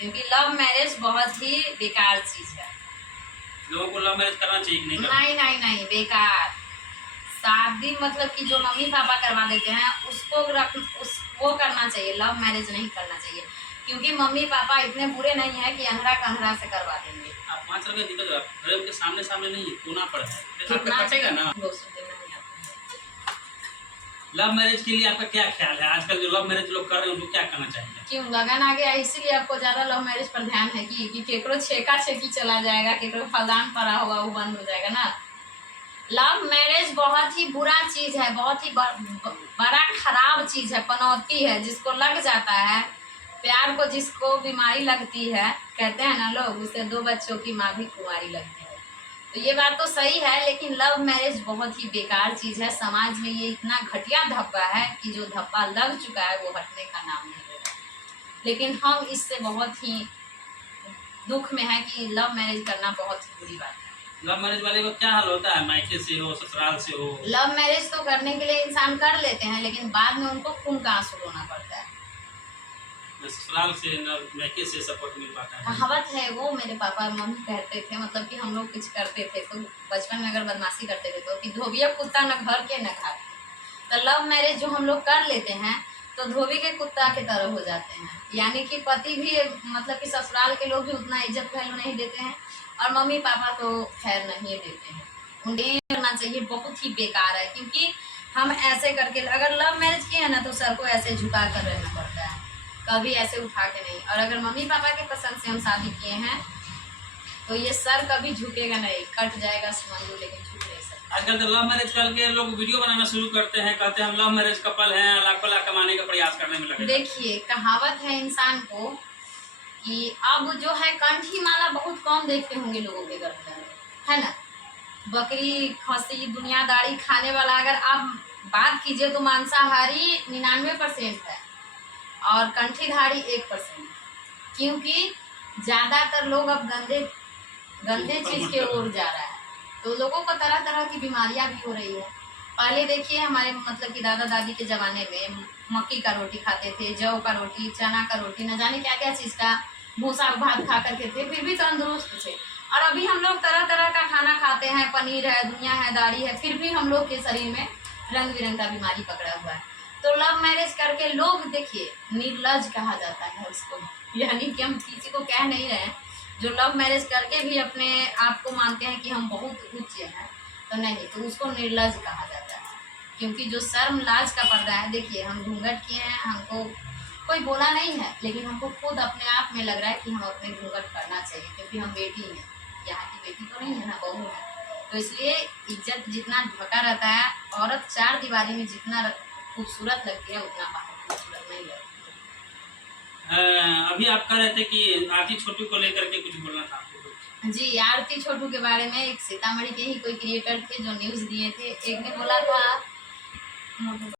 क्योंकि love marriage बहुत ही बेकार चीज है। लोगों को लव मैरिज करना चाहिए कि नहीं? नहीं नहीं नहीं, बेकार। शादी मतलब कि जो मम्मी पापा करवा देते हैं वो करना चाहिए, लव मैरिज नहीं करना चाहिए। क्योंकि मम्मी पापा इतने बुरे नहीं है कि अंधरा कंधरा से करवा देंगे। आप 5 साल का दिक्कत है, घर के सामने सामने नहीं है, कोना पर है, कितना कटेगा ना। 200 देना नहीं आता है। लव मैरिज के लिए आपका क्या ख्याल है? आजकल जो लव मैरिज लोग कर रहे हैं उनको क्या करना चाहिए? क्यों लगन आ गया इसीलिए आपको ज्यादा लव मैरिज पर ध्यान है कि केकरो छेका छेकी चला जाएगा, केकरो फलदान पड़ा होगा वो बंद हो जाएगा ना। लव मैरिज बहुत ही बुरा चीज है, बहुत ही बड़ा खराब चीज है, पनौती है। जिसको लग जाता है प्यार को, जिसको बीमारी लगती है, कहते हैं ना लोग, उसे 2 बच्चों की माँ भी कुंवारी लगती है। तो ये बात तो सही है, लेकिन लव मैरिज बहुत ही बेकार चीज है। समाज में ये इतना घटिया धब्बा है कि जो धब्बा लग चुका है वो हटने का नाम नहीं ले रहा। लेकिन हम इससे बहुत ही दुख में है कि लव मैरिज करना बहुत ही बुरी बात है। लव मैरिज वाले को क्या हाल होता है? मायके से हो, ससुराल से हो। लव मैरिज तो करने के लिए इंसान कर लेते हैं, लेकिन बाद में उनको खून का आंसू रोना पड़ता है। ससुराल से न मायके से सपोर्ट मिल पाता है। कहावत है वो, मेरे पापा और मम्मी कहते थे, मतलब कि हम लोग कुछ करते थे तो बचपन में अगर बदमाशी करते थे तो कि धोबिया कुत्ता न घर के न घाट के। तो लव मैरिज जो हम लोग कर लेते हैं तो धोबी के कुत्ता की तरह हो जाते हैं। यानी कि पति भी, मतलब कि ससुराल के लोग भी उतना इज्जत वैल्यू नहीं देते हैं और मम्मी पापा तो खैर नहीं देते हैं। उन्हें करना चाहिए, बहुत ही बेकार है। क्योंकि हम ऐसे करके अगर लव मैरिज किए हैं ना तो सर को ऐसे झुका कर रहना पड़ता है, कभी ऐसे उठा के नहीं। और अगर मम्मी पापा के पसंद से हम शादी किए हैं तो ये सर कभी झुकेगा नहीं, कट जाएगा समझ लो, लेकिन झुक नहीं सकता। आजकल तो लव मैरिज करके लोग वीडियो बनाना शुरू करते हैं, कहते हैं हम लव मैरिज कपल हैं, लाखों लाख कमाने का प्रयास करने में लगे। देखिए, कहावत है इंसान को कि अब जो है कंठी माला बहुत कम देखते होंगे लोगों के घर में, है ना। बकरी खसी दुनियादारी खाने वाला अगर आप बात कीजिए तो मांसाहारी 99% है और कंठीधारी 1%। क्योंकि ज्यादातर लोग अब गंदे चीज के ओर जा रहा है, तो लोगों को तरह तरह की बीमारियां भी हो रही है। पहले देखिए हमारे मतलब कि दादा दादी के जमाने में मक्की का रोटी खाते थे, जौ का रोटी, चना का रोटी, न जाने क्या क्या चीज का भूसा भात खा करके थे, फिर भी तंदुरुस्त थे। और अभी हम लोग तरह तरह का खाना खाते हैं, पनीर है, दुनिया है, दाढ़ी है, फिर भी हम लोग के शरीर में रंग बिरंग का बीमारी पकड़ा हुआ है। तो लव मैरिज करके लोग, देखिए, निर्लज कहा जाता है उसको। यानी कि हम किसी को कह नहीं रहे हैं, जो लव मैरिज करके भी अपने आप को मानते हैं कि हम बहुत उच्च हैं, तो नहीं, तो उसको निर्लज कहा जाता है। क्योंकि जो शर्म लाज का पर्दा है, देखिए हम घूंघट किए हैं, हमको कोई बोला नहीं है, लेकिन हमको खुद अपने आप में लग रहा है कि हम अपने घूंघट करना चाहिए। क्योंकि हम बेटी हैं, यहाँ की बेटी तो नहीं है ना, बहू है। तो इसलिए इज्जत जितना ढका रहता है, औरत 4 दीवारी में जितना खूबसूरत लगती है उतना बाहर खूबसूरत नहीं लगती। अभी आप कह रहे थे कि आरती छोटू को लेकर के कुछ बोलना था आपको। जी, आरती छोटू के बारे में एक सीतामढ़ी के ही कोई क्रिएटर थे जो न्यूज़ दिए थे। एक ने बोला था